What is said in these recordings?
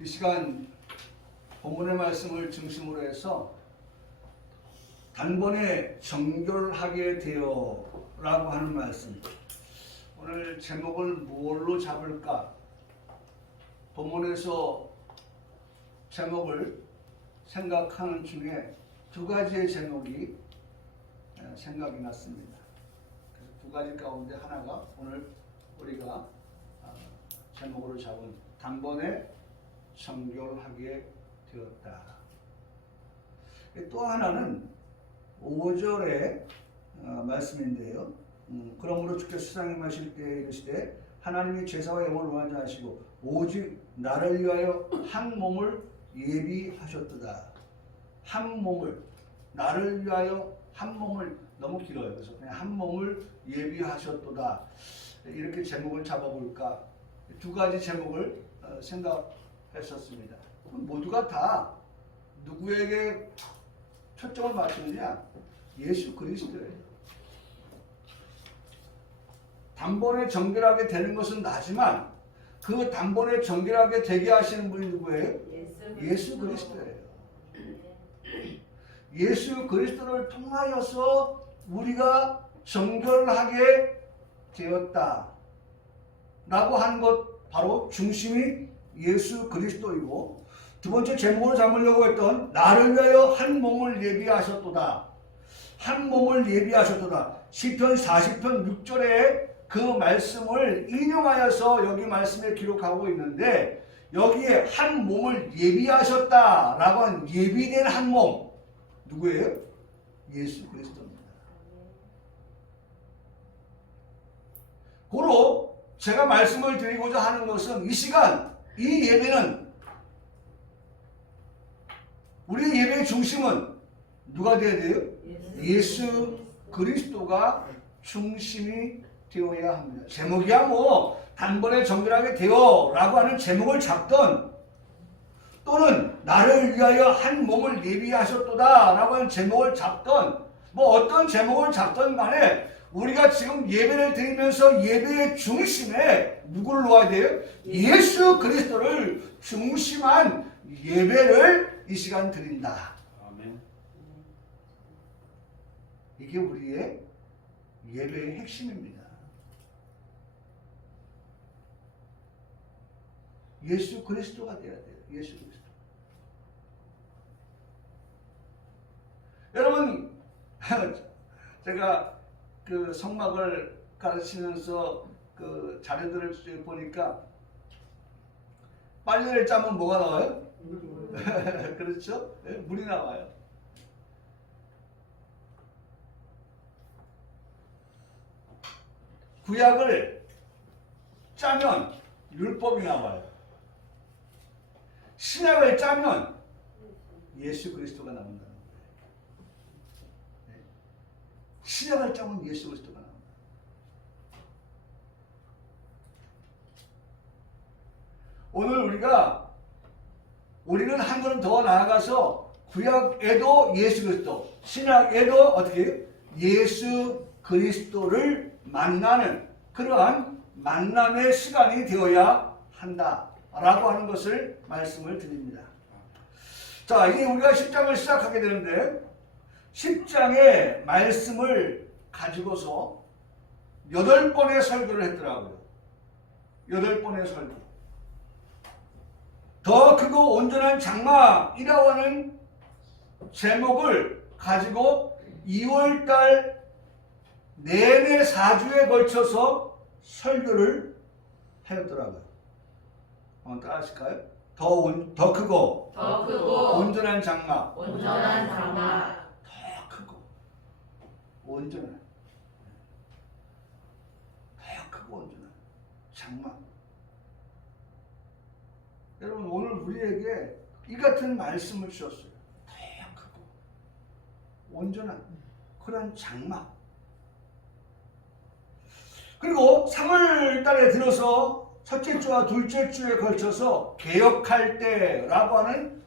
이 시간 본문의 말씀을 중심으로 해서 단번에 정결하게 되어 라고 하는 말씀, 오늘 제목을 무엇로 잡을까? 본문에서 제목을 생각하는 중에 두 가지의 제목이 생각이 났습니다. 그래서 두 가지 가운데 하나가 오늘 우리가 제목으로 잡은 단번에 정결하게 되었다. 또 하나는 5절의 말씀인데요. 그러므로 주께서 세상에 임하실 때에 이르시되 하나님이 제사와 예물을 원하지 않으시고 오직 나를 위하여 한 몸을 예비하셨도다. 한 몸을, 나를 위하여 한 몸을, 너무 길어요. 그래서 그냥 한 몸을 예비하셨도다. 이렇게 제목을 잡아볼까? 두 가지 제목을 생각했었습니다. 모두가 다 누구에게 초점을 맞추느냐? 예수 그리스도예요. 단번에 정결하게 되는 것은 나지만 그 단번에 정결하게 되게 하시는 분이 누구예요? 예수 그리스도예요. 예수 그리스도를 통하여서 우리가 정결하게 되었다 라고 하는 것, 바로 중심이 예수 그리스도이고, 두 번째 제목으로 잡으려고 했던 나를 위하여 한 몸을 예비하셨도다. 한 몸을 예비하셨도다. 시편 40편 6절에 그 말씀을 인용하여서 여기 말씀에 기록하고 있는데, 여기에 한 몸을 예비하셨다라고 한 예비된 한 몸, 누구예요? 예수 그리스도입니다. 고로 제가 말씀을 드리고자 하는 것은, 이 시간 이 예배는, 우리의 예배의 중심은 누가 되어야 돼요? 예수 그리스도가 중심이 되어야 합니다. 제목이야 뭐 단번에 정결하게 되어 라고 하는 제목을 잡던, 또는 나를 위하여 한 몸을 예비하셨도다 라고 하는 제목을 잡던, 뭐 어떤 제목을 잡던 간에 우리가 지금 예배를 드리면서 예배의 중심에 누구를 놓아야 돼요? 예수 그리스도를 중심한 예배를 이 시간 드린다. 아멘. 이게 우리의 예배의 핵심입니다. 예수 그리스도가 되어야 돼요. 예수 그리스도. 여러분, 제가 그 성막을 가르치면서 그 자료들을 보니까 빨래를 짜면 뭐가 나와요? 그렇죠? 네, 물이 나와요. 구약을 짜면 율법이 나와요. 신약을 짜면 예수 그리스도가 나온다는 거예요. 네. 신약을 짜면 예수 그리스도가 나온다. 오늘 우리는 한 걸음 더 나아가서 구약에도 예수 그리스도, 신약에도 어떻게 해요? 예수 그리스도를 만나는 그러한 만남의 시간이 되어야 한다라고 하는 것을 말씀을 드립니다. 자, 이제 우리가 10장을 시작하게 되는데, 10장의 말씀을 가지고서 8번의 설교를 했더라고요. 8번의 설교. 더 크고 온전한 장막이라고 하는 제목을 가지고 2월달 내내 4주에 걸쳐서 설교를 하였더라고요. 한번 따라 하실까요? 더 크고 온전한 장막. 더 크고 온전한, 더 크고 온전한 장막. 여러분, 오늘 우리에게 이 같은 말씀을 주셨어요. 더 크고 온전한 그런 장막. 그리고 3월 달에 들어서 첫째 주와 둘째 주에 걸쳐서 개혁할 때라고 하는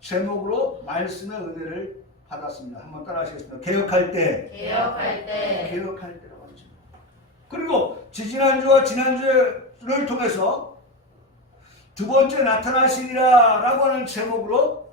제목으로 말씀의 은혜를 받았습니다. 한번 따라 하시겠습니다. 개혁할 때. 개혁할 때라고 하는 제목. 그리고 지지난주와 지난주를 통해서 두 번째 나타나시리라 라고 하는 제목으로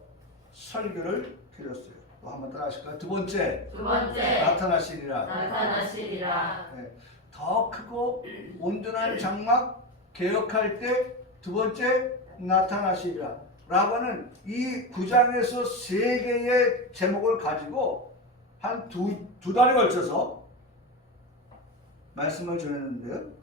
설교를 드렸어요. 또 한번 따라 하실까요? 두 번째 나타나시리라. 나타나시리라. 네. 더 크고 온전한 장막 개혁할 때 두 번째 나타나시리라 라고 하는 이 9장에서 세 개의 제목을 가지고 한 두 달에 걸쳐서 말씀을 전했는데요.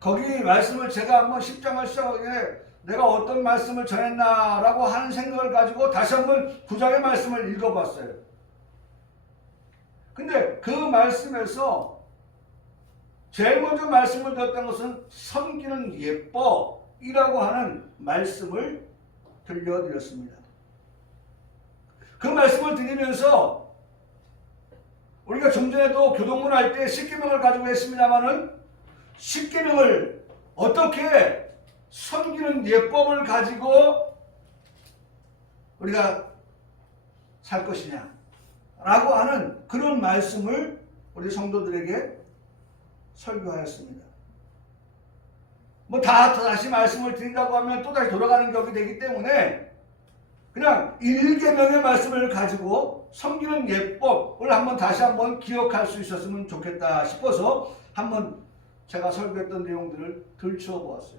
거기 말씀을 제가 한번 10장을 시작하기 전에 내가 어떤 말씀을 전했나라고 하는 생각을 가지고 다시 한번 9장의 말씀을 읽어봤어요. 근데 그 말씀에서 제일 먼저 말씀을 드렸던 것은 섬기는 예법이라고 하는 말씀을 들려드렸습니다. 그 말씀을 드리면서 우리가 좀 전에도 교동문 할 때 10계명을 가지고 했습니다마는 10계명을 어떻게 섬기는 예법을 가지고 우리가 살 것이냐 라고 하는 그런 말씀을 우리 성도들에게 설교하였습니다. 뭐 다시 말씀을 드린다고 하면 또다시 돌아가는 격이 되기 때문에 그냥 1계명의 말씀을 가지고 섬기는 예법을 한번 다시 한번 기억할 수 있었으면 좋겠다 싶어서 한번 제가 설교했던 내용들을 들추어 보았어요.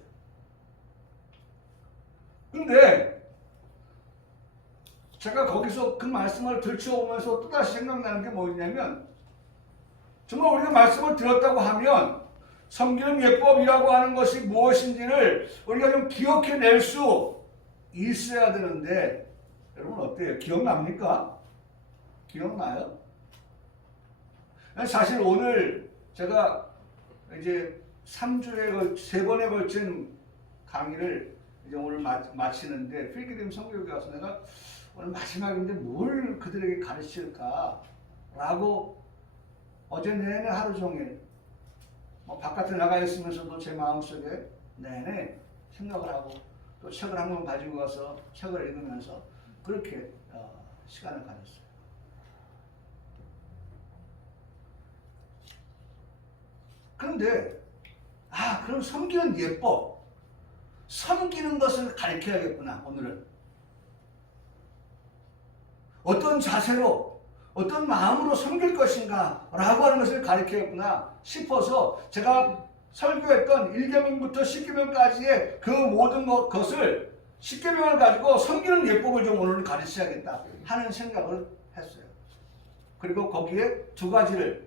근데 제가 거기서 그 말씀을 들추어 보면서 또다시 생각나는 게 뭐였냐면 정말 우리가 말씀을 들었다고 하면 섬기는 예법이라고 하는 것이 무엇인지를 우리가 좀 기억해낼 수 있어야 되는데 여러분 어때요? 기억납니까? 기억나요? 사실 오늘 제가 이제 3주에 3번에 걸친 강의를 이제 오늘 마치는데 필기림 성교육에 와서 내가 오늘 마지막인데 뭘 그들에게 가르칠까 라고 어제 내내 하루 종일 뭐 바깥에 나가 있으면서도 제 마음속에 내내 생각을 하고 또 책을 한 권 가지고 가서 책을 읽으면서 그렇게 시간을 가졌어요. 그런데 그럼 섬기는 예법, 섬기는 것을 가르쳐야겠구나. 오늘은 어떤 자세로 어떤 마음으로 섬길 것인가 라고 하는 것을 가르쳐야겠구나 싶어서 제가 설교했던 1계명부터 10계명까지의 그 모든 것을 10계명을 가지고 섬기는 예법을 좀 오늘 가르쳐야겠다 하는 생각을 했어요. 그리고 거기에 2가지를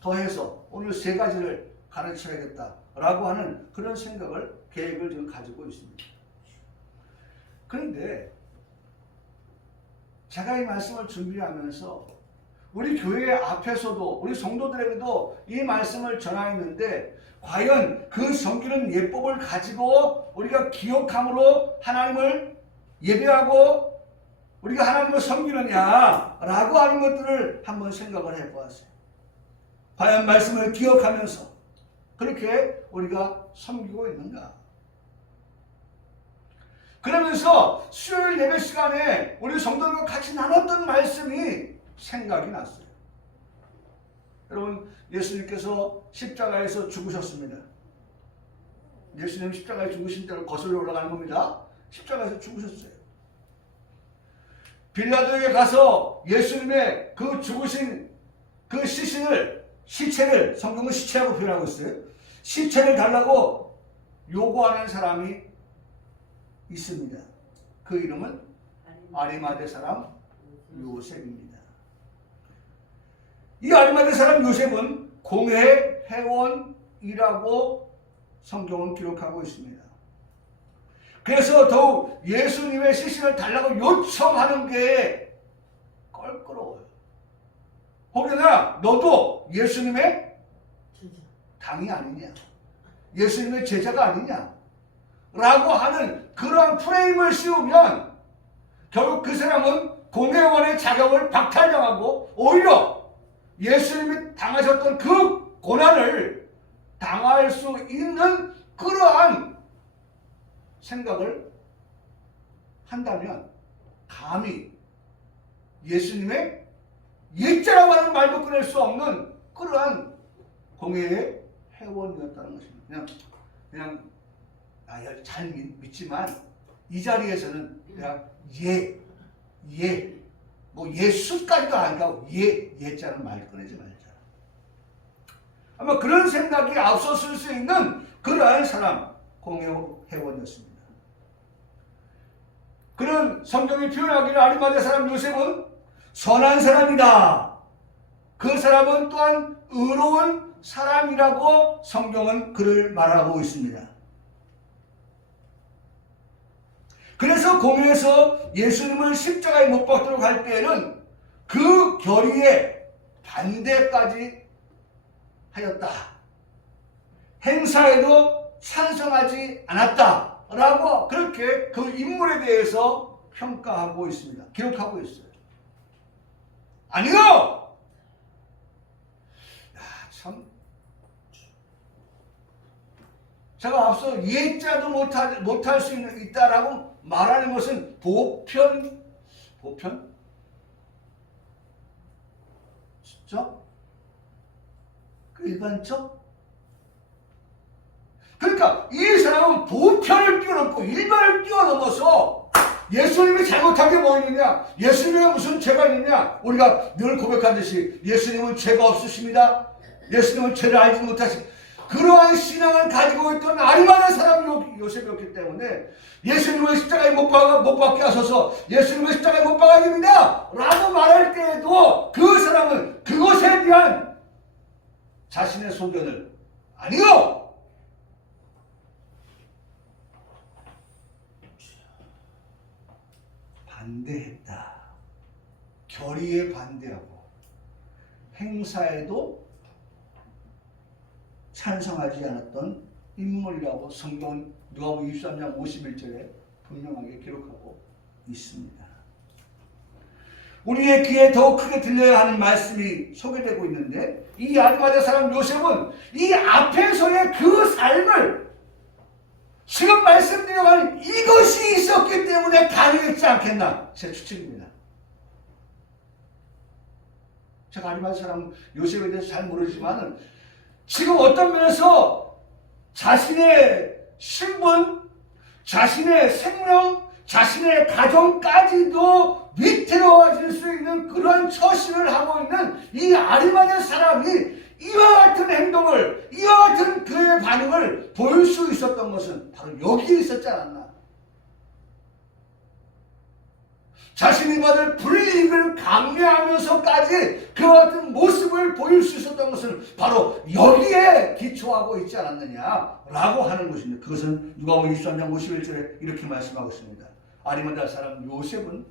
더해서 오늘 3가지를 가르쳐야겠다 라고 하는 그런 생각을 계획을 지금 가지고 있습니다. 그런데 제가 이 말씀을 준비하면서 우리 교회 앞에서도 우리 성도들에게도 이 말씀을 전하였는데 과연 그 섬기는 예법을 가지고 우리가 기억함으로 하나님을 예배하고 우리가 하나님을 섬기느냐라고 하는 것들을 한번 생각을 해보았어요. 과연 말씀을 기억하면서 그렇게 우리가 섬기고 있는가? 그러면서 수요일 예배 시간에 우리 성도들과 같이 나눴던 말씀이 생각이 났어요. 여러분, 예수님께서 십자가에서 죽으셨습니다. 예수님 십자가에 죽으신 대로 거슬러 올라가는 겁니다. 십자가에서 죽으셨어요. 빌라도에게 가서 예수님의 그 죽으신 그 시체를 성경은 시체라고 표현하고 있어요. 시체를 달라고 요구하는 사람이 있습니다. 그 이름은 아리마대 사람 요셉입니다. 이 아리마대 사람 요셉은 공회 회원이라고 성경은 기록하고 있습니다. 그래서 더욱 예수님의 시신을 달라고 요청하는 게 껄끄러워요. 혹여나 너도 예수님의 당이 아니냐, 예수님의 제자가 아니냐 라고 하는 그러한 프레임을 씌우면 결국 그 사람은 공회원의 자격을 박탈당하고 오히려 예수님이 당하셨던 그 고난을 당할 수 있는 그러한 생각을 한다면 감히 예수님의 옛자라고 하는 말도 꺼낼 수 없는 그러한 공회의 회원이었다는 것입니다. 그냥 잘 믿지만 이 자리에서는 그냥 뭐 예수까지도 안 가고 예자는 말 꺼내지 말자. 아마 그런 생각이 앞서설 수 있는 그러한 사람, 공회원이었습니다. 그런 성경이 표현하기를 아리마대 사람 요셉은 선한 사람이다. 그 사람은 또한 의로운 사람이라고 성경은 그를 말하고 있습니다. 그래서 공회에서 예수님을 십자가에 못 박도록 할 때에는 그 결의에 반대까지 하였다. 행사에도 찬성하지 않았다라고 그렇게 그 인물에 대해서 평가하고 있습니다. 기록하고 있어요. 아니요! 참, 제가 앞서 예자도 못할 수 있다라고 말하는 것은 보편? 진짜? 그 일반적? 그러니까 이 사람은 보편을 뛰어넘고 일반을 뛰어넘어서 예수님이 잘못한 게 뭐 있느냐? 예수님이 무슨 죄가 있느냐? 우리가 늘 고백하듯이 예수님은 죄가 없으십니다. 예수님은 죄를 알지 못하십니다. 그러한 신앙을 가지고 있던 아리마대 사람 요셉이었기 때문에 예수님을 십자가에 못 박게 하소서, 예수님을 십자가에 못 박아야 됩니다 라고 말할 때에도 그 사람은 그것에 대한 자신의 소견을 아니요! 반대했다. 결의에 반대하고 행사에도 찬성하지 않았던 인물이라고 성경은 누가복음 23장 51절에 분명하게 기록하고 있습니다. 우리의 귀에 더욱 크게 들려야 하는 말씀이 소개되고 있는데 이 아리마대 사람 요셉은 이 앞에서의 그 삶을 지금 말씀드려간 이것이 있었기 때문에 가능했지 않겠나 제 추측입니다. 제가 아리마대 사람 요셉에 대해서 잘 모르지만은 지금 어떤 면에서 자신의 신분, 자신의 생명, 자신의 가정까지도 위태로워질 수 있는 그런 처신을 하고 있는 이 아리마대 사람이 이와 같은 행동을, 이와 같은 그의 반응을 보일 수 있었던 것은 바로 여기에 있었지 않았나. 자신이 받을 불이익을 감내하면서까지 그와 같은 모습을 보일 수 있었던 것은 바로 여기에 기초하고 있지 않았느냐라고 하는 것입니다. 그것은 누가복음 23장 51절에 이렇게 말씀하고 있습니다. 아리마대 사람 요셉은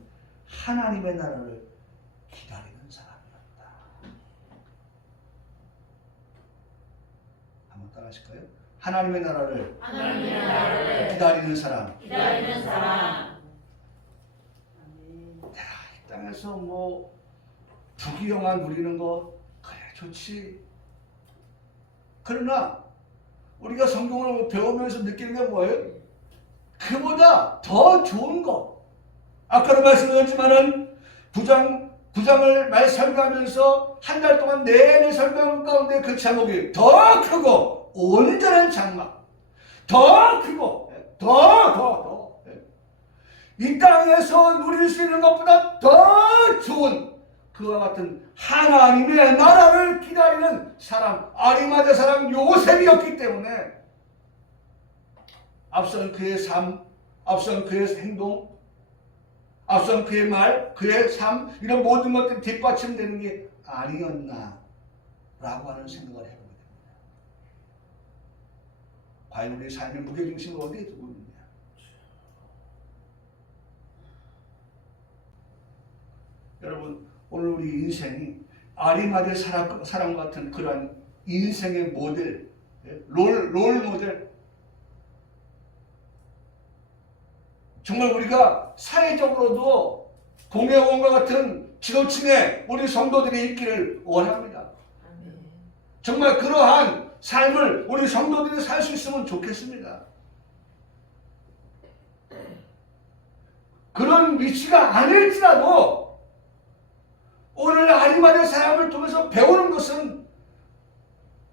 하나님의 나라를 기다리는 사람이었다. 한번 따라하실까요? 하나님의 나라를 기다리는 사람. 땅에서 뭐 부귀영화 누리는 거 그래 좋지. 그러나 우리가 성경을 배우면서 느끼는 게 뭐예요? 그보다 더 좋은 거. 아까도 말씀드렸지만은 부장을 설교하면서 한 달 동안 내내 설교한 가운데 그 제목이 더 크고 온전한 장막, 더 크고 더 이 땅에서 누릴 수 있는 것보다 더 좋은 그와 같은 하나님의 나라를 기다리는 사람, 아리마대 사람 요셉이었기 때문에 앞선 그의 삶, 앞선 그의 행동, 앞선 그의 말, 그의 삶 이런 모든 것들이 뒷받침되는 게 아니었나 라고 하는 생각을 해보게 됩니다. 과연 우리의 삶의 무게중심을 어디에 두고 있느냐. 여러분 오늘 우리 인생이 아리마대 사람 같은 그러한 인생의 모델, 롤 모델, 정말 우리가 사회적으로도 공회원과 같은 지도층에 우리 성도들이 있기를 원합니다. 정말 그러한 삶을 우리 성도들이 살 수 있으면 좋겠습니다. 그런 위치가 아닐지라도 오늘 아리마대 사람을 통해서 배우는 것은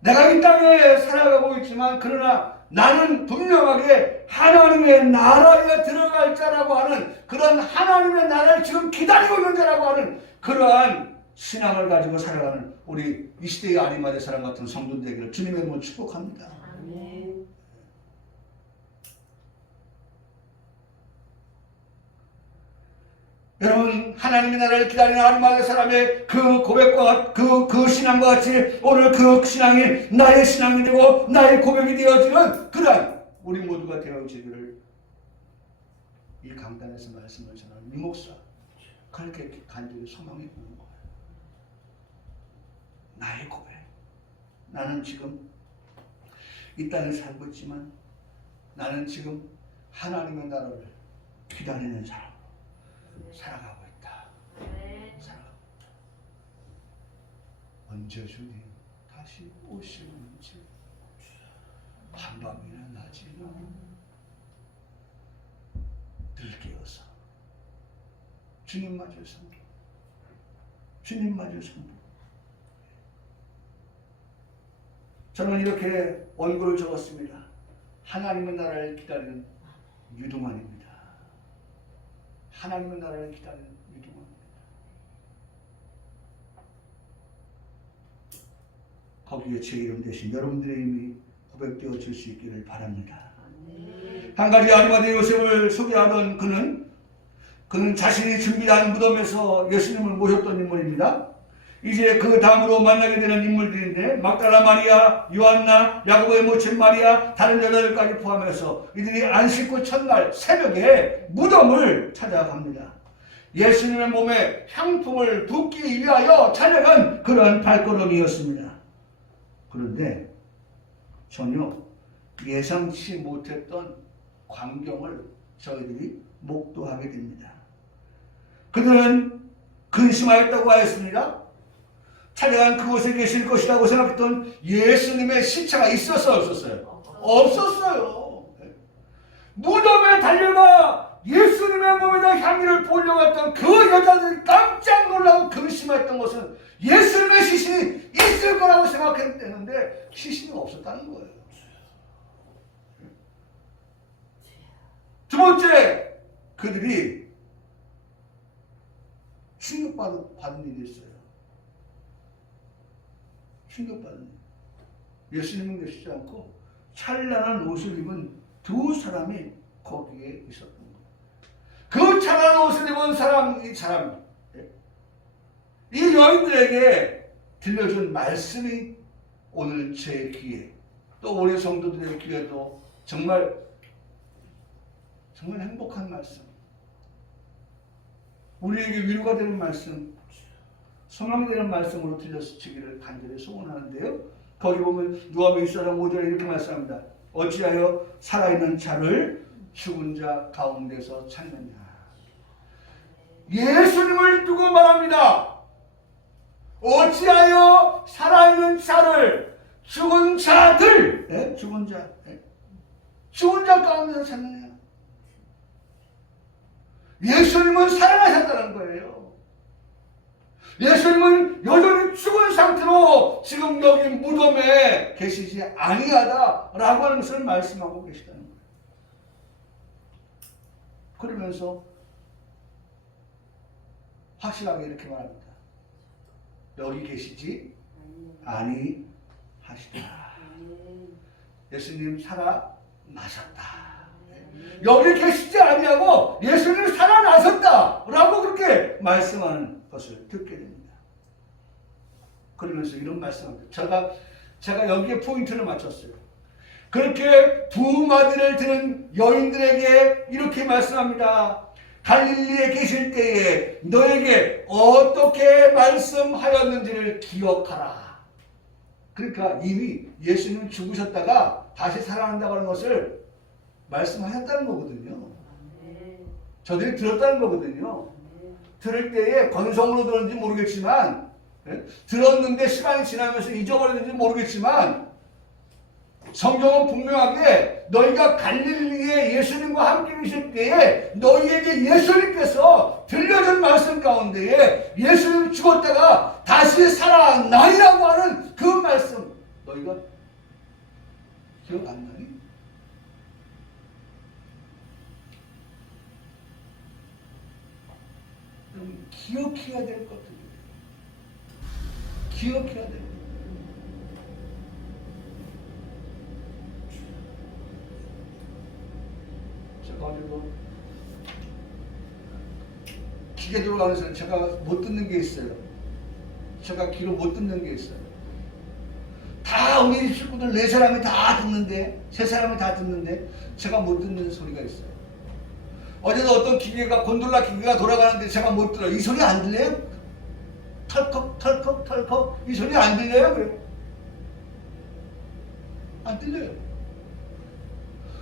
내가 이 땅에 살아가고 있지만 그러나 나는 분명하게 하나님의 나라에 들어갈 자라고 하는 그런 하나님의 나라를 지금 기다리고 있는 자라고 하는 그러한 신앙을 가지고 살아가는 우리 이 시대의 아리마대 사람 같은 성도들 되기를 주님의 이름으로 축복합니다. 아멘. 여러분, 하나님의 나라를 기다리는 아리마대 사람의 그 고백과 그 신앙과 같이 오늘 그 신앙이 나의 신앙이 되고 나의 고백이 되어지는 그러한 우리 모두가 되어지기를 이 강단에서 말씀을 전하는 이 목사 그렇게 간절히 소망해 보는 거예요. 나의 고백. 나는 지금 이 땅에 살고 있지만 나는 지금 하나님의 나라를 기다리는 사람 살아가고 있다. 살아가고 있다. 언제 주님 다시 오시는지 한밤이나 낮이나 늘 깨어서 주님마저 섬기 주님마저 섬기. 저는 이렇게 원고를 적었습니다. 하나님의 나라를 기다리는 유동환입니다. 하나님의 나라를 기다리는 유동환입니다. 거기에 제 이름 대신 여러분들의 이름이 고백되어질 수 있기를 바랍니다. 한 가지 아리마대 요셉을 소개하던 그는 자신이 준비한 무덤에서 예수님을 모셨던 인물입니다. 이제 그 다음으로 만나게 되는 인물들인데 막달라 마리아, 요한나, 야고보의 모친 마리아, 다른 여자들까지 포함해서 이들이 안식 후 첫날 새벽에 무덤을 찾아갑니다. 예수님의 몸에 향품을 붓기 위하여 찾아간 그런 발걸음이었습니다. 그런데 전혀 예상치 못했던 광경을 저희들이 목도하게 됩니다. 그들은 근심하였다고 하였습니다. 찾아간 그곳에 계실 것이라고 생각했던 예수님의 시체가 있었어요? 없었어요? 없었어요. 무덤에 달려가 예수님의 몸에다 향기를 보려고 했던 그 여자들이 깜짝 놀라고 근심했던 것은 예수님의 시신이 있을 거라고 생각했는데 시신이 없었다는 거예요. 두 번째, 그들이 충격받은 일이 있어요. 충격받은 일. 예수님은 계시지 않고 찬란한 옷을 입은 두 사람이 거기에 있었던 거예요. 그 찬란한 옷을 입은 이 여인들에게 들려준 말씀이 오늘 제 귀에 또 우리 성도들의 귀에도 정말 행복한 말씀, 우리에게 위로가 되는 말씀, 소망되는 말씀으로 들려주기를 간절히 소원하는데요. 거기 보면 누가복음 1장 5절에 이렇게 말씀합니다. 어찌하여 살아있는 자를 죽은 자 가운데서 찾느냐. 예수님을 두고 말합니다. 어찌하여 살아있는 자를 죽은 자들, 죽은 자 가운데서 찾느냐. 예수님은 살아나셨다는 거예요. 예수님은 여전히 죽은 상태로 지금 여기 무덤에 계시지 아니하다라고 하는 것을 말씀하고 계시다는 거예요. 그러면서 확실하게 이렇게 말합니다. 여기 계시지 아니하시다. 예수님 살아나셨다. 여기 계시지 아니하고 예수님이 살아나셨다라고 그렇게 말씀하는 것을 듣게 됩니다. 그러면서 이런 말씀합니다. 제가 여기에 포인트를 맞췄어요. 그렇게 부마디를 드는 여인들에게 이렇게 말씀합니다. 갈릴리에 계실 때에 너에게 어떻게 말씀하였는지를 기억하라. 그러니까 이미 예수님 죽으셨다가 다시 살아난다고 하는 것을 말씀하셨다는 거거든요. 저들이 들었다는 거거든요. 들을 때에 건성으로 들었는지 모르겠지만, 들었는데 시간이 지나면서 잊어버렸는지 모르겠지만, 성경은 분명하게 너희가 갈릴리에 예수님과 함께 계실 때에 너희에게 예수님께서 들려준 말씀 가운데에 예수님 죽었다가 다시 살아나리라고 하는 그 말씀, 너희가 기억 안 나니? 기억해야 될 것들이 기억해야 될 것. 제가 어제도 기계 돌아가면서 제가 못 듣는 게 있어요. 제가 귀로 못 듣는 게 있어요. 다 우리 식구들 4사람이 다 듣는데 3사람이 다 듣는데 제가 못 듣는 소리가 있어요. 어제도 어떤 기계가 곤돌라 기계가 돌아가는데 제가 못 들어요. 이 소리 안 들려요? 털컥 털컥 털컥 이 소리 안 들려요? 그래? 안 들려요.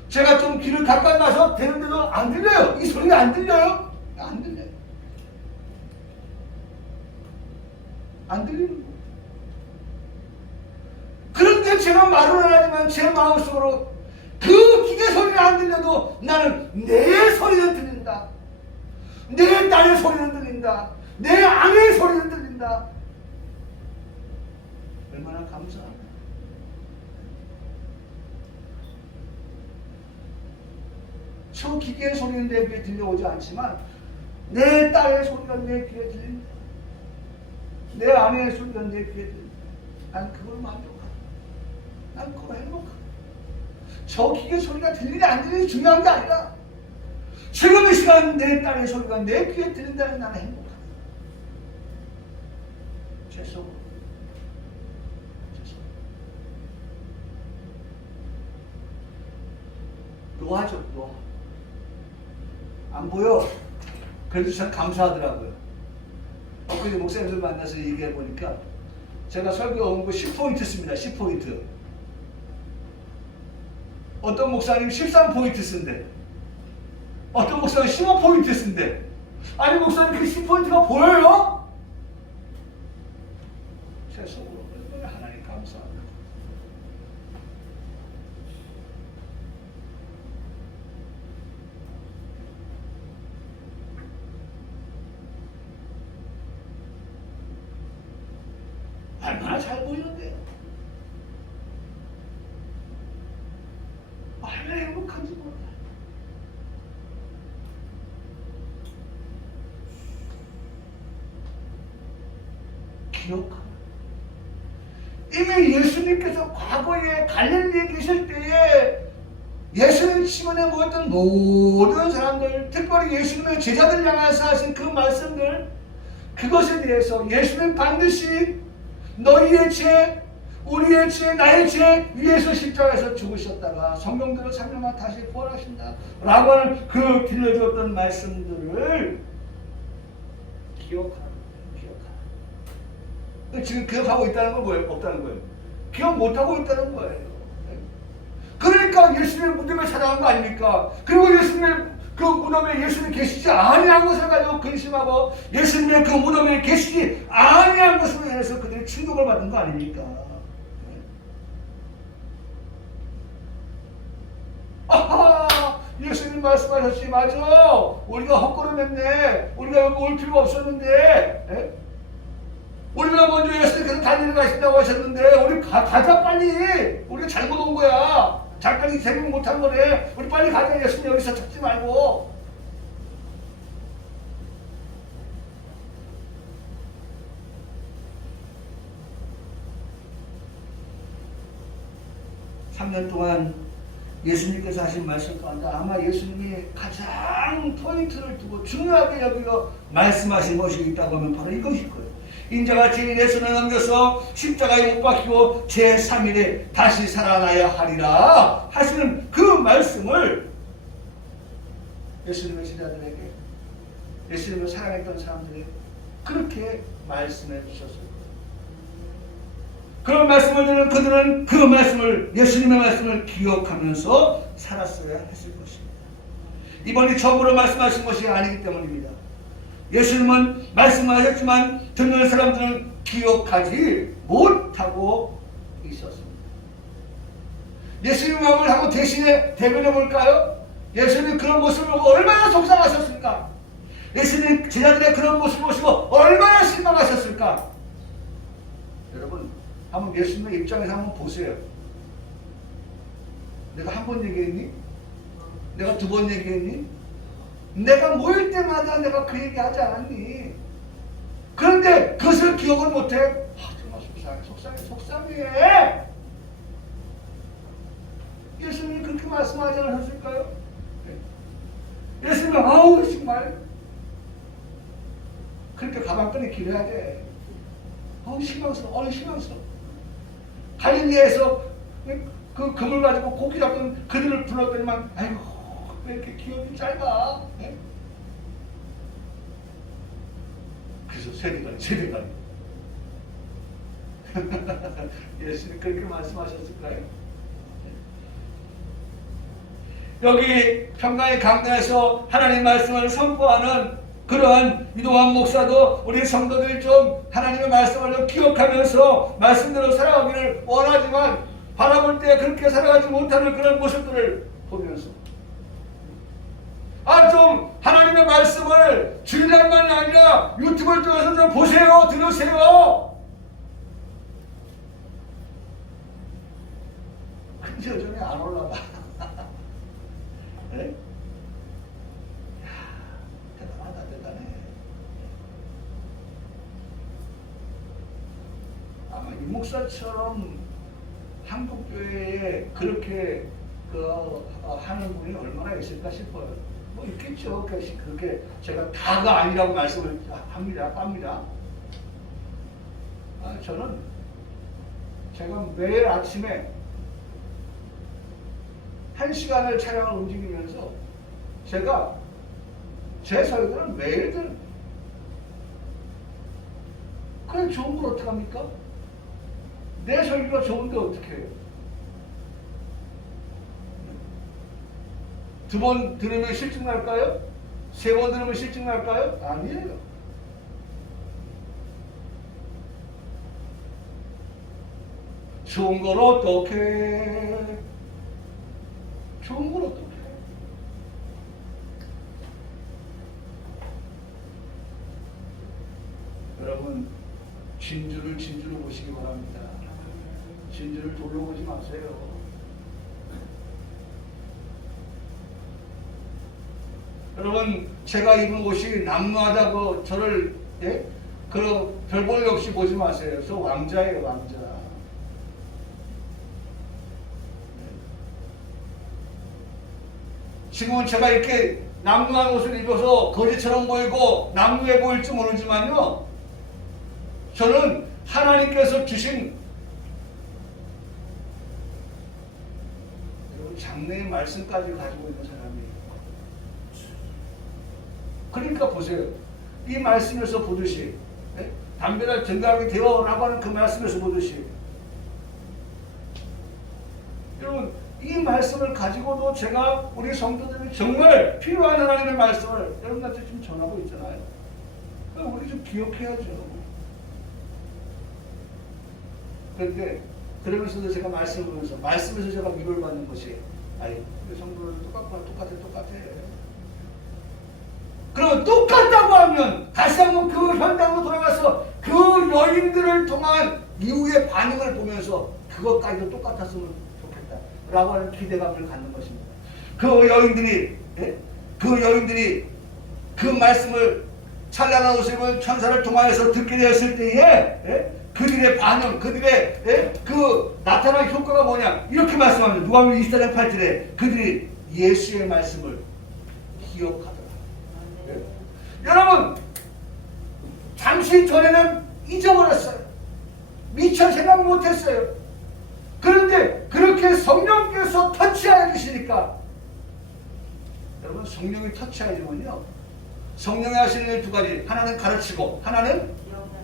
제가 좀 귀를 가까이 놔서 되는데도 안 들려요. 이 소리가 안 들려요? 안 들려요. 안 들리는 거예요. 그런데 제가 말은 안 하지만 제 마음속으로 그 기계 소리가 안 들려도 나는 내 소리는 들린다. 내 딸의 소리는 들린다. 내 아내의 소리는 들린다. 얼마나 감사합니다. 저 기계의 소리는 내 귀에 들려오지 않지만 내 딸의 소리가 내 귀에 들린다. 내 아내의 소리가 내 귀에 들린다. 난 그걸 만족하다. 난 그걸 행복하다. 저 기계 소리가 들리냐 안 들리냐 중요한 게 아니라 지금 이 시간 내 딸의 소리가 내 귀에 들린다는 나는 행복하다. 제 속으로. 노하죠, 노하. 안 보여. 그래도 참 감사하더라고요. 엊그제 목사님들 만나서 얘기해 보니까 제가 설교 온 거 10포인트 씁니다. 10포인트. 어떤 목사님 13포인트 쓴대. 어떤 목사님 15포인트 쓴대. 아니 목사님 그 10포인트가 보여요? 제 속으로 얼마나 하나님 감사합니다. 얼마나 잘 보이는데 얼마나 행복한지 몰라. 기억하라. 이미 예수님께서 과거에 갈릴리에 계실 때에 예수님 시간에 모였던 모든 사람들, 특별히 예수님의 제자들 향해서 하신 그 말씀들, 그것에 대해서 예수님 반드시 너희의 죄, 우리의 죄, 나의 죄 위에서 십자가에서 죽으셨다가 성령대로 3년 만에 다시 부활하신다 라고 하는 그 들려주었던 말씀들을 기억하라. 지금 기억하고 있다는 건 뭐예요? 없다는 거예요. 기억 못하고 있다는 거예요. 그러니까 예수님의 무덤에 찾아간 거 아닙니까? 그리고 예수님의 그 무덤에 예수님 계시지 아니한 것을 가지고 근심하고 예수님의 그 무덤에 계시지 아니한 것으로 인해서 그들이 충격을 받은 거 아닙니까? 아하! 예수님 말씀하셨지 맞아. 우리가 헛걸음했네. 우리가 여기 올 필요가 없었는데 에? 우리가 먼저 예수님께서 달리러 가신다고 하셨는데 우리 가자 빨리. 우리가 잘못 온 거야. 잠깐이 제공 못한 거네. 우리 빨리 가자. 예수님 여기서 찾지 말고. (3년) 동안 예수님께서 하신 말씀 가운데 아마 예수님이 가장 포인트를 두고 중요하게 여기서 말씀하신 것이 있다고 하면 바로 이것일 거예요. 인자가 죄인의 손에 넘겨서 십자가에 못 박히고 제3일에 다시 살아나야 하리라 하시는 그 말씀을 예수님의 제자들에게, 예수님을 사랑했던 사람들에게 그렇게 말씀해 주셨어요. 그런 말씀을 듣는 그들은 그 말씀을, 예수님의 말씀을 기억하면서 살았어야 했을 것입니다. 이번이 처음으로 말씀하신 것이 아니기 때문입니다. 예수님은 말씀하셨지만 듣는 사람들은 기억하지 못하고 있었습니다. 예수님 마음을 하고 대신에 대변해 볼까요? 예수님 그런 모습을 보고 얼마나 속상하셨을까? 예수님 제자들의 그런 모습을 보시고 얼마나 실망하셨을까? 여러분 한번 예수님의 입장에서 한번 보세요. 내가 한 번 얘기했니? 내가 2번 얘기했니? 내가 모일 때마다 내가 그 얘기 하지 않았니? 그런데 그것을 기억을 못해. 정말 속상해. 예수님이 그렇게 말씀하지 않으셨을까요? 예수님은 아우 정말 그렇게 가방끈이 길어야 돼. 실망스러워. 갈릴리에서 그 금을 가지고 고기 잡던 그들을 불렀더니만 아이고 왜 이렇게 기억이 짧아? 네? 그래서 세대간이 예수님 그렇게 말씀하셨을까요? 여기 평강의 강단에서 하나님 말씀을 선포하는 그러한 이동환 목사도 우리 성도들이 좀 하나님의 말씀을 좀 기억하면서 말씀대로 살아가기를 원하지만 바라볼 때 그렇게 살아가지 못하는 그런 모습들을 보면서 좀 하나님의 말씀을 주일날만이 아니라 유튜브를 통해서 좀 보세요. 들으세요. 근데 여전히 안 올라가. 네? 대단해. 아마 이 목사처럼 한국교회에 그렇게 하는 분이 얼마나 있을까 싶어요. 뭐 있겠죠. 그게 제가 다가 아니라고 말씀을 합니다. 저는 제가 매일 아침에 1시간을 차량을 움직이면서 제가 제 설교는 매일 들은 그래 좋은 걸 어떡합니까? 내 설교가 좋은데 어떻게 해요? 2번 들으면 실증 날까요? 3번 들으면 실증 날까요? 아니에요. 좋은 걸 어떡해? 여러분 진주를 보시기 바랍니다. 진주를 돌로 보지 마세요. 여러분 제가 입은 옷이 남루하다고 저를 별 볼 일 없이 보지 마세요. 저 왕자예요, 왕자. 지금은 제가 이렇게 남루한 옷을 입어서 거지처럼 보이고 남루해 보일지 모르지만요, 저는 하나님께서 주신 장래의 말씀까지 가지고 있는 사람이에요. 그러니까 보세요. 이 말씀에서 보듯이 담배를 정당하게 되어라고 하는 그 말씀에서 보듯이 여러분 이 말씀을 가지고도 제가 우리 성도들이 정말 필요한 하나님의 말씀을 여러분한테 지금 전하고 있잖아요. 우리 좀 기억해야죠. 그런데 그러면서도 제가 말씀에서 제가 위로를 받는 것이 우리 성도들은 똑같아. 그럼 똑같다고 하면 다시 한번 그 현장으로 돌아가서 그 여인들을 통한 이후의 반응을 보면서 그것까지도 똑같았으면 좋겠다 라고 하는 기대감을 갖는 것입니다. 그 여인들이 그 말씀을 찬란한 옷을 입은 천사를 통하여서 듣게 되었을 때에 그들의 반응, 그들의 그 나타난 효과가 뭐냐 이렇게 말씀합니다. 누가복음 24장 8절에 그들이 예수의 말씀을 기억하더라. 여러분 잠시 전에는 잊어버렸어요. 미처 생각 못했어요. 그런데 그렇게 성령께서 터치하여 주시니까 여러분 성령이 터치하시면요 성령이 하시는 일 2가지, 하나는 가르치고 하나는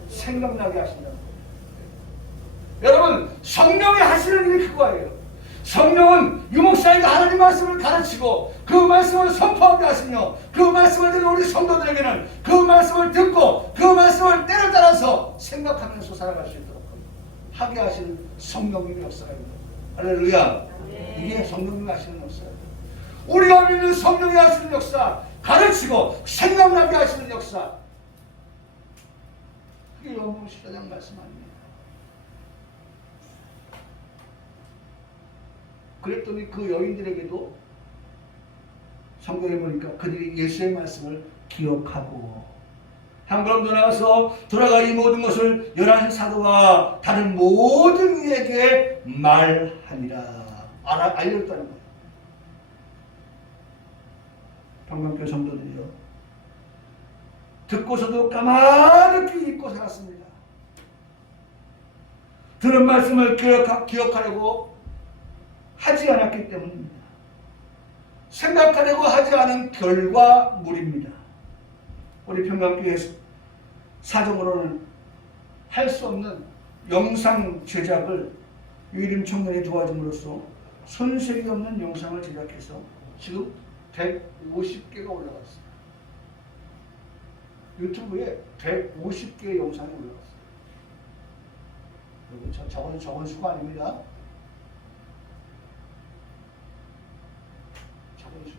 생각나게 하신다. 여러분 성령이 하시는 일이 그거예요. 성령은 유목사에게 하나님 말씀을 가르치고 그 말씀을 선포하게 하시며 그 말씀을 듣는 우리 성도들에게는 그 말씀을 듣고 그 말씀을 때려 따라서 생각하면서 살아갈 수 있도록 하게 하시는 성령님의 역사입니다. 할렐루야. 이게 성령님이 하시는 역사예요. 우리가 믿는 성령이 하시는 역사, 가르치고 생각나게 하시는 역사, 그게 요한복음 14장 말씀 아닙니까? 그랬더니 그 여인들에게도 성경에 보니까 그들이 예수의 말씀을 기억하고 한 걸음 더 나가서 돌아가 이 모든 것을 11 사도와 다른 모든 이에게 말하니라. 알렸다는 거예요. 평강교회 성도들이요, 듣고서도 까마득히 잊고 살았습니다. 들은 말씀을 기억하려고 하지 않았기 때문입니다. 생각하려고 하지 않은 결과물입니다. 우리 평강교회 사정으로는 할 수 없는 영상 제작을 유일임 청년이 도와줌으로써 손색이 없는 영상을 제작해서 지금 150개가 올라갔습니다. 유튜브에 150개의 영상이 올라갔어요. 여러분, 적은 수가 아닙니다. 적은 수.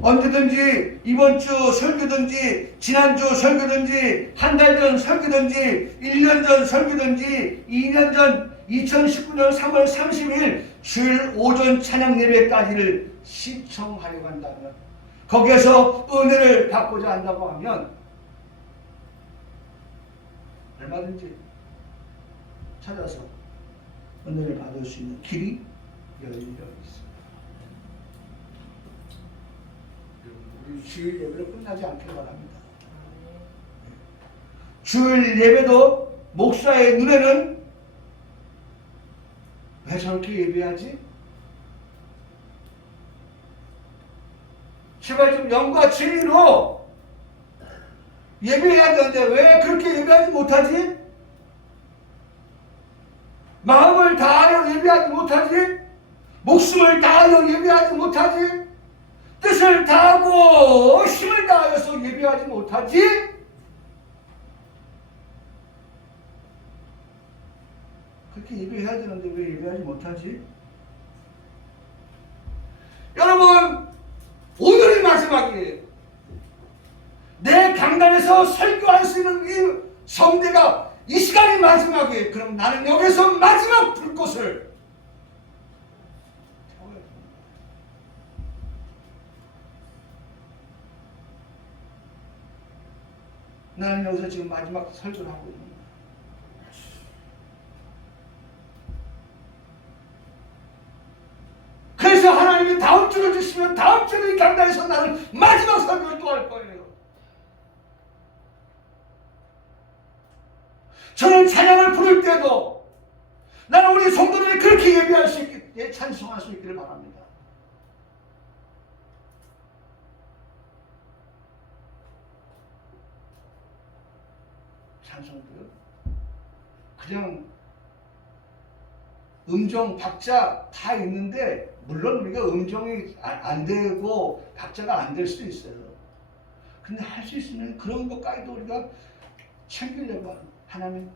언제든지 이번 주 설교든지 지난주 설교든지 한 달 전 설교든지 1년 전 설교든지 2년 전 2019년 3월 30일 주일 오전 찬양 예배까지를 시청하려고 한다면, 거기에서 은혜를 받고자 한다고 하면 얼마든지 찾아서 은혜를 받을 수 있는 길이 열려 있습니다. 우리 주일 예배를 끝나지 않길 바랍니다. 주일 예배도 목사의 눈에는 왜 저렇게 예배하지? 제발 좀 영과 진리로 예배해야 되는데 왜 그렇게 예배하지 못하지? 마음을 다하여 예배하지 못하지? 목숨을 다하여 예배하지 못하지? 뜻을 다하고 힘을 다하여서 예배하지 못하지? 그렇게 예배해야 되는데 왜 예배하지 못하지? 여러분, 오늘이 마지막이에요. 내 강단에서 설교할 수 있는 이 성대가 이 시간이 마지막이에요. 그럼 나는 여기서 마지막 불꽃을 태워야 됩니다. 나는 여기서 지금 마지막 설교를 하고 있는 거예요. 그래서 하나님이 다음 주를 주시면 다음 주는 이 강단에서 나는 마지막 설교를 또 할 거예요. 저는 찬양을 부를 때도 나는 우리 성도들이 그렇게 예배할 수 있게, 찬송할 수 있기를 바랍니다. 찬송들 그냥 음정 박자 다 있는데, 물론 우리가 음정이 안 되고 박자가 안 될 수도 있어요. 근데 할 수 있으면 그런 것까지도 우리가 챙기려고 하는, 하나님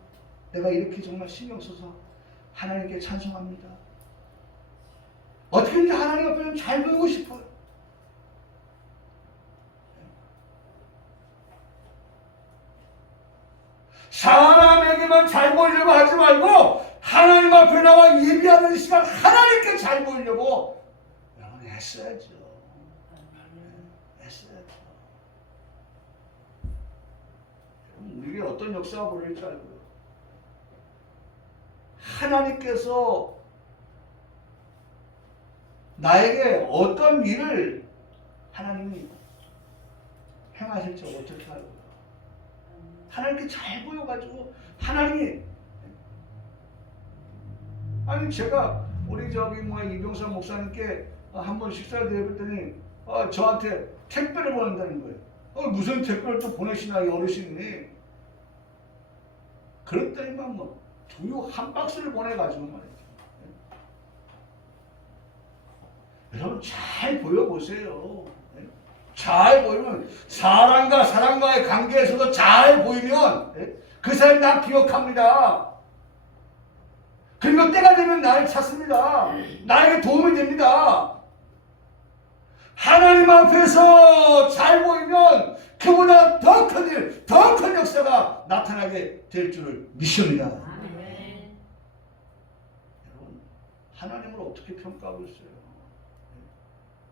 내가 이렇게 정말 신경 써서 하나님께 찬송합니다. 어떻게든지 하나님 앞에 잘 보이고 싶어요. 사람에게만 잘 보이려고 하지 말고 하나님 앞에 나와 예배하는 시간 하나님께 잘 보이려고 여러분 애써야죠. 애써야죠. 우리에게 어떤 역사가 벌어질지 알고요. 하나님께서 나에게 어떤 일을 하나님이 행하실지 어떻게 알고요. 하나님께 잘 보여가지고 하나님이, 아니 제가 우리 저기 이병선 목사님께 한번 식사를 드려봤더니 저한테 택배를 보낸다는 거예요. 무슨 택배를 또 보내시나 이 어르신이. 그랬더니만 뭐 두유 한 박스를 보내가지고 말이죠. 여러분 잘 보여보세요. 잘 보이면, 사람과 사람과의 관계에서도 잘 보이면 그 사람이 나 기억합니다. 그리고 때가 되면 나를 찾습니다. 나에게 도움이 됩니다. 하나님 앞에서 잘 보이면 그보다 더 큰 일, 더 큰 역사가 나타나게 될 줄을 믿습니다. 여러분, 하나님을 어떻게 평가하고 있어요?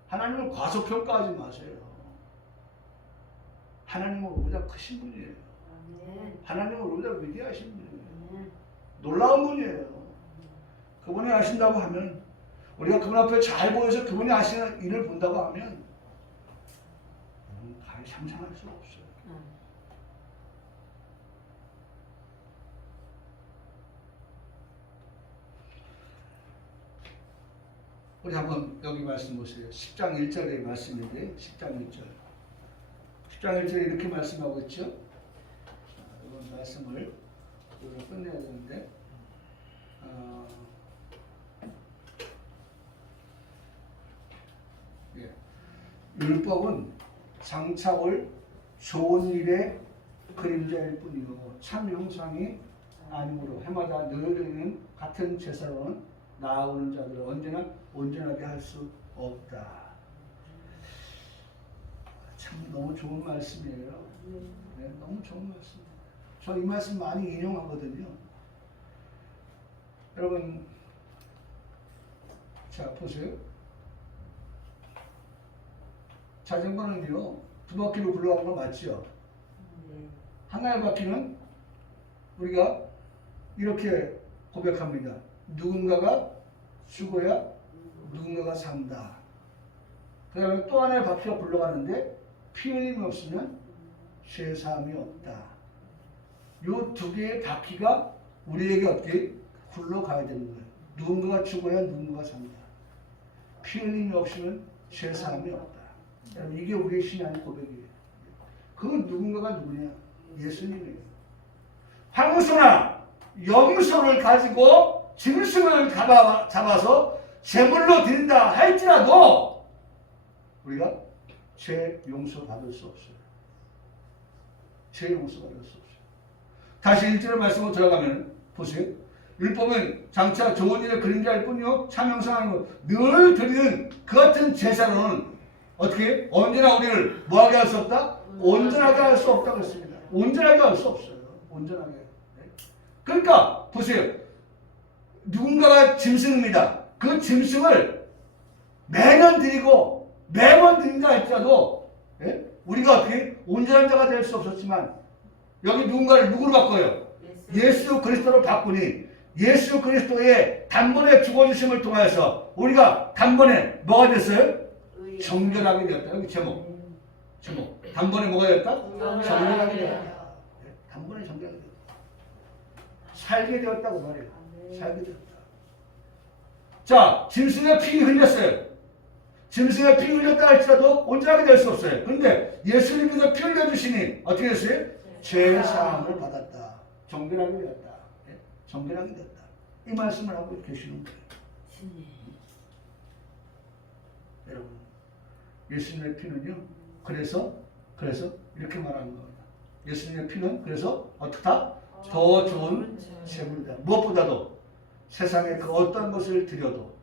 하나님을 과소평가하지 마세요. 하나님은 우리보다 크신 분이에요. 아멘. 하나님은 우리보다 위대하신 분이에요. 아멘. 놀라운 분이에요. 그분이 하신다고 하면 우리가 그분 앞에 잘 보여서 그분이 하시는 일을 본다고 하면 가히 상상할 수가 없어요. 우리 한번 여기 말씀 보세요. 10장 1절의 말씀인데 10장 1절 10장 1절에 이렇게 말씀하고 있죠. 이번 말씀을 우리가 끝내야 되는데 예. 율법은 장차올 좋은 일의 그림자일 뿐이요 참 형상이 아니므로 해마다 너희들은 같은 제사로는 나아오는 자들을 언제나 온전하게 할 수 없다. 참 너무 좋은 말씀이에요. 네, 너무 좋은 말씀이에요. 저 이 말씀 많이 인용하거든요. 여러분, 자 보세요. 자전거는요 두 바퀴로 굴러가는 거 맞죠? 하나의 바퀴는 우리가 이렇게 고백합니다. 누군가가 죽어야 누군가가 산다. 그 다음에 또 하나의 바퀴가 굴러가는데 피 흘림이 없으면 죄사함이 없다. 요 두 개의 바퀴가 우리에게 어떻게 굴러가야 되는 거예요. 누군가가 죽어야 누군가가 산다. 피 흘림이 없으면 죄사함이 없다. 여러분, 이게 우리의 신앙의 고백이에요. 그 누군가가 누구냐? 예수님이에요. 황소나 염소를 가지고 짐승을 잡아서 제물로 드린다 할지라도 우리가 죄 용서 받을 수 없어요. 죄 용서 받을 수 없어요. 다시 1절의 말씀으로 들어가면 보세요. 율법은 장차 좋은 일의 그림자일 뿐이요 참 형상으로 늘 드리는 그 같은 제사로는 어떻게 언제나 우리를 뭐하게 할 수 없다? 온전하게 할 수 없다고 했습니다. 온전하게 할 수 없어요. 온전하게. 그러니까 보세요. 누군가가 짐승입니다. 그 짐승을 매년 드리고 매번 드린다 할지라도 우리가 어떻게 온전한 자가 될 수 없었지만 여기 누구로 바꿔요? 예수 그리스도로 바꾸니 예수 그리스도의 단번에 죽어주심을 통하여서 우리가 단번에 뭐가 됐어요? 정결하게 되었다. 여기 제목 단번에 뭐가 되었다? 정결하게 되었다. 단번에 정결하게 되었다. 살게 되었다고 말해요. 살게 되었다. 자, 짐승의 피 흘렸어요. 짐승의 피 흘렸다 할지라도 온전하게 될 수 없어요. 그런데 예수님께서 피 흘려주시니 어떻게 됐어요? 죄 사함을 받았다. 정결하게 되었다. 정결하게 되었다. 이 말씀을 하고 계시는 거예요. 여러분, 예수님의 피는요. 그래서 이렇게 말하는 겁니다. 예수님의 피는 그래서 어떻다? 더 좋은 제물이다. 무엇보다도 세상에 그 어떤 것을 드려도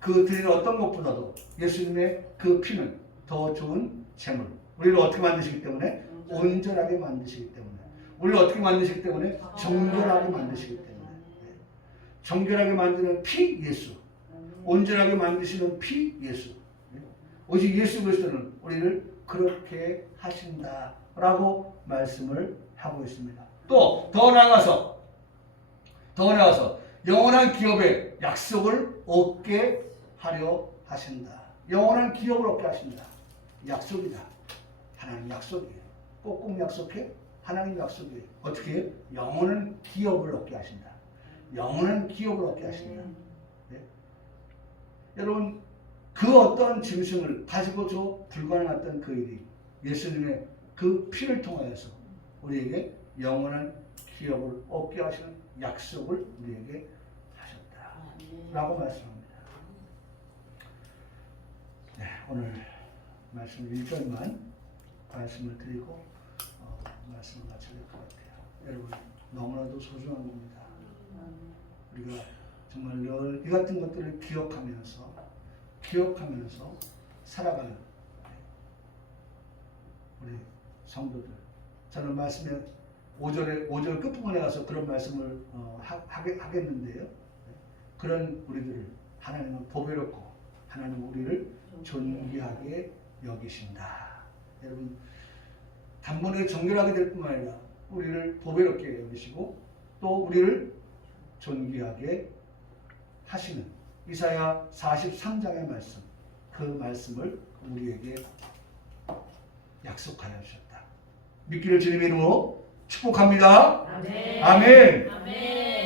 그 드리는 어떤 것보다도 예수님의 그 피는 더 좋은 제물. 우리를 어떻게 만드시기 때문에? 온전하게 만드시기 때문에. 우리를 어떻게 만드시기 때문에? 정결하게 만드시기 때문에. 정결하게 만드는 피 예수. 온전하게 만드시는 피 예수. 오직 예수 그리스도는 우리를 그렇게 하신다라고 말씀을 하고 있습니다. 또 더 나아가서 영원한 기업의 약속을 얻게 하려 하신다. 영원한 기업을 얻게 하신다. 약속이다. 하나님 약속이에요. 꼭 약속해? 하나님 약속이에요. 어떻게 해요? 영원한 기업을 얻게 하신다. 영원한 기업을 얻게 하신다. 네? 여러분, 그 어떤 짐승을 가지고도 불가능했던 그 일이 예수님의 그 피를 통하여서 우리에게 영원한 기업을 얻게 하시는 약속을 우리에게 하셨다 라고 말씀합니다. 네, 오늘 말씀 1절만 말씀을 드리고 말씀을 마쳐야 될 것 같아요. 여러분, 너무나도 소중한 겁니다. 우리가 정말 늘 이 같은 것들을 기억하면서 살아가는 우리 성도들. 저는 말씀에 5절 끝부분에 가서 그런 말씀을 하겠는데요. 그런 우리들을 하나님은 보배롭고 하나님은 우리를 존귀하게 여기신다. 여러분, 단번에 정결하게 될 뿐만 아니라 우리를 보배롭게 여기시고 또 우리를 존귀하게 하시는 이사야 43장의 말씀, 그 말씀을 우리에게 약속하여 주셨다. 믿기를 주님의 이름으로 축복합니다. 아멘. 아멘. 아멘.